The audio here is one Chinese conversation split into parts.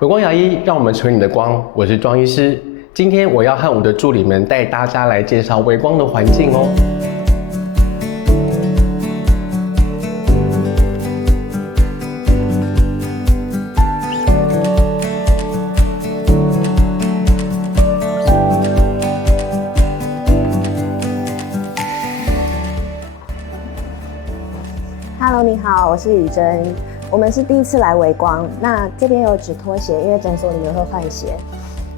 微光牙医，让我们成为你的光。我是庄医师，今天我要和我的助理们带大家来介绍微光的环境哦。Hello， 你好，我是雨珍。我们是第一次来微光，那这边有纸拖鞋，因为诊所里面会换鞋。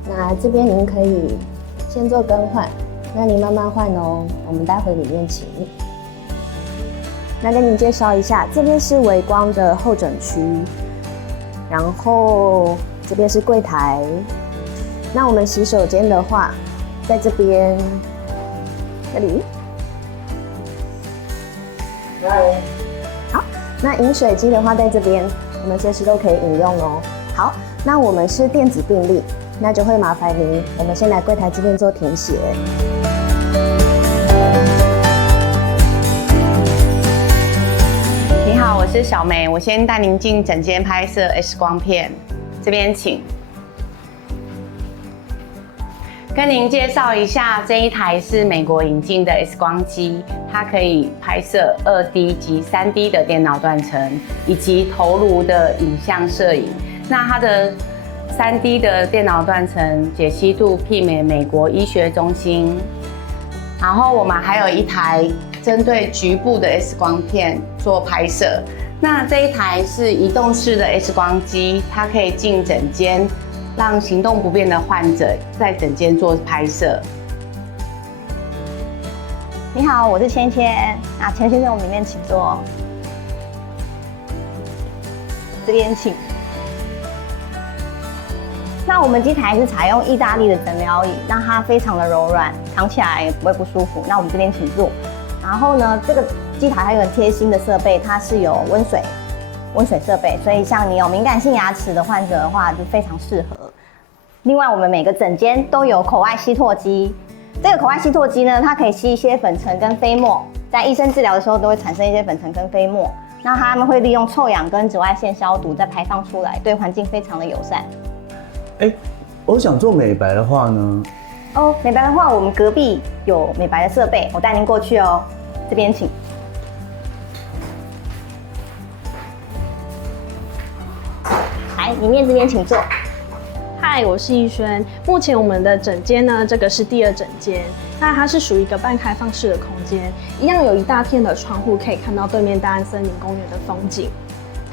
那这边您可以先做更换，那您慢慢换哦。我们待会里面请。那跟您介绍一下，这边是微光的候诊区，然后这边是柜台。那我们洗手间的话，在这边，这里。好，那饮水机的话，在这边，我们随时都可以饮用哦。好，那我们是电子病历，那就会麻烦您，我们先来柜台这边做填写。你好，我是小梅，我先带您进诊间拍摄 X 光片，这边请。跟您介绍一下，这一台是美国引进的 X 光机，它可以拍摄2D 及3D 的电脑断层，以及头颅的影像摄影。那它的3D 的电脑断层解析度媲美美国医学中心。然后我们还有一台针对局部的 X 光片做拍摄。那这一台是移动式的 X 光机，它可以进诊间，让行动不便的患者在诊间做拍摄。你好，我是芊芊。钱先生，我们里面请坐。这边请。那我们机台是采用意大利的诊疗椅，让它非常的柔软，躺起来也不会不舒服。那我们这边请坐。然后呢，这个机台还有很贴心的设备，它是有温水设备，所以像你有敏感性牙齿的患者的话，就非常适合。另外，我们每个诊间都有口外吸唾机。这个口外吸唾机呢，它可以吸一些粉尘跟飞沫，在医生治疗的时候都会产生一些粉尘跟飞沫。那他们会利用臭氧跟紫外线消毒，再排放出来，对环境非常的友善。我想做美白的话呢？美白的话，我们隔壁有美白的设备，我带您过去哦。这边请。来，里面这边请坐。嗨，我是逸轩。目前我们的诊间呢，这个是第2诊间，那它是属于一个半开放式的空间，一样有一大片的窗户，可以看到对面大安森林公园的风景。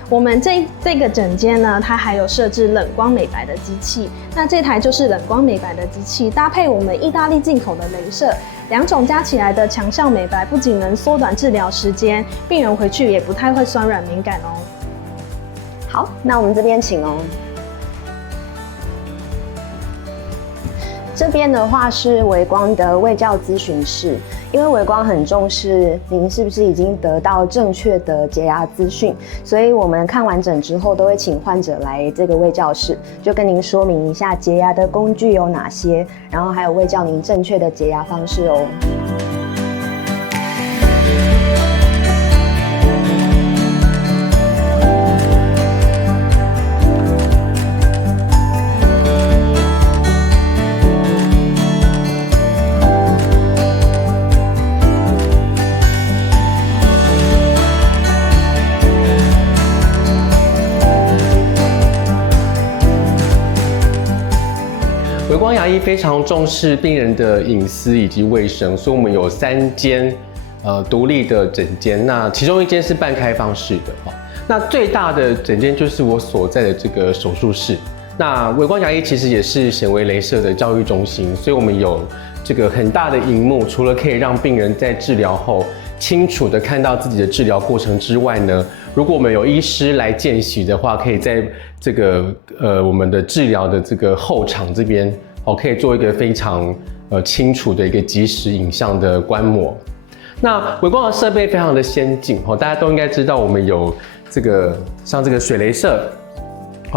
我们这个诊间呢，它还有设置冷光美白的机器，那这台就是冷光美白的机器，搭配我们意大利进口的雷射，2种加起来的强效美白，不仅能缩短治疗时间，病人回去也不太会酸软敏感哦。好，那我们这边请哦。这边的话是微光的卫教咨询室，因为微光很重视您是不是已经得到正确的洁牙资讯，所以我们看完诊之后都会请患者来这个卫教室，就跟您说明一下洁牙的工具有哪些，然后还有卫教您正确的洁牙方式哦。微光牙医非常重视病人的隐私以及卫生，所以我们有3间独立的诊间，那其中1间是半开放式的。那最大的诊间就是我所在的这个手术室。那微光牙医其实也是显微雷射的教育中心，所以我们有这个很大的荧幕，除了可以让病人在治疗后清楚的看到自己的治疗过程之外呢，如果我们有医师来见习的话，可以在这个我们的治疗的这个后场这边可以做一个非常清楚的一个即时影像的观摩。那微光的设备非常的先进大家都应该知道，我们有这个像这个水雷射，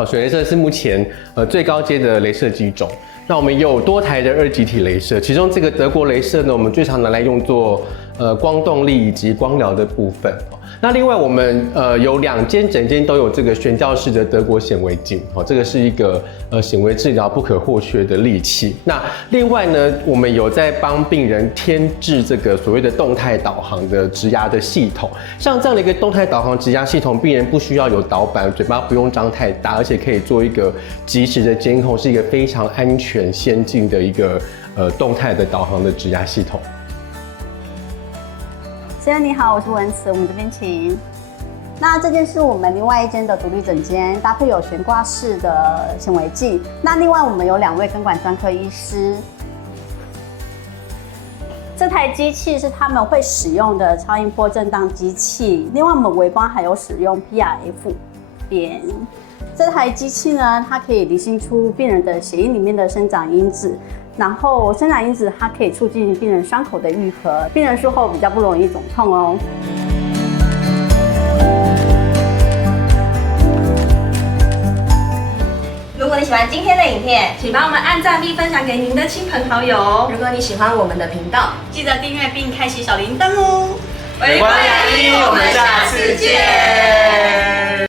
水雷射是目前最高阶的雷射机种。那我们有多台的2极体雷射，其中这个德国雷射呢，我们最常拿来用作光动力以及光疗的部分。那另外我们有2间诊间都有这个悬吊式的德国显微镜，这个是一个显微治疗不可或缺的利器。那另外呢，我们有在帮病人添置这个所谓的动态导航的植牙的系统。像这样的一个动态导航植牙系统，病人不需要有导板，嘴巴不用张太大，而且可以做一个及时的监控，是一个非常安全先进的一个动态的导航的植牙系统。先生你好，我是文慈，我们这边请。那这间是我们另外一间的独立诊间，搭配有悬挂式的显微镜。那另外我们有2位根管专科医师。这台机器是他们会使用的超音波震荡机器。另外我们微光还有使用 PRF 边。这台机器呢，它可以离心出病人的血液里面的生长因子。然后生长因子它可以促进病人伤口的愈合，病人术后比较不容易肿痛哦。如果你喜欢今天的影片，请帮我们按赞并分享给您的亲朋好友。如果你喜欢我们的频道，记得订阅并开启小铃铛哦。微光牙医，我们下次见。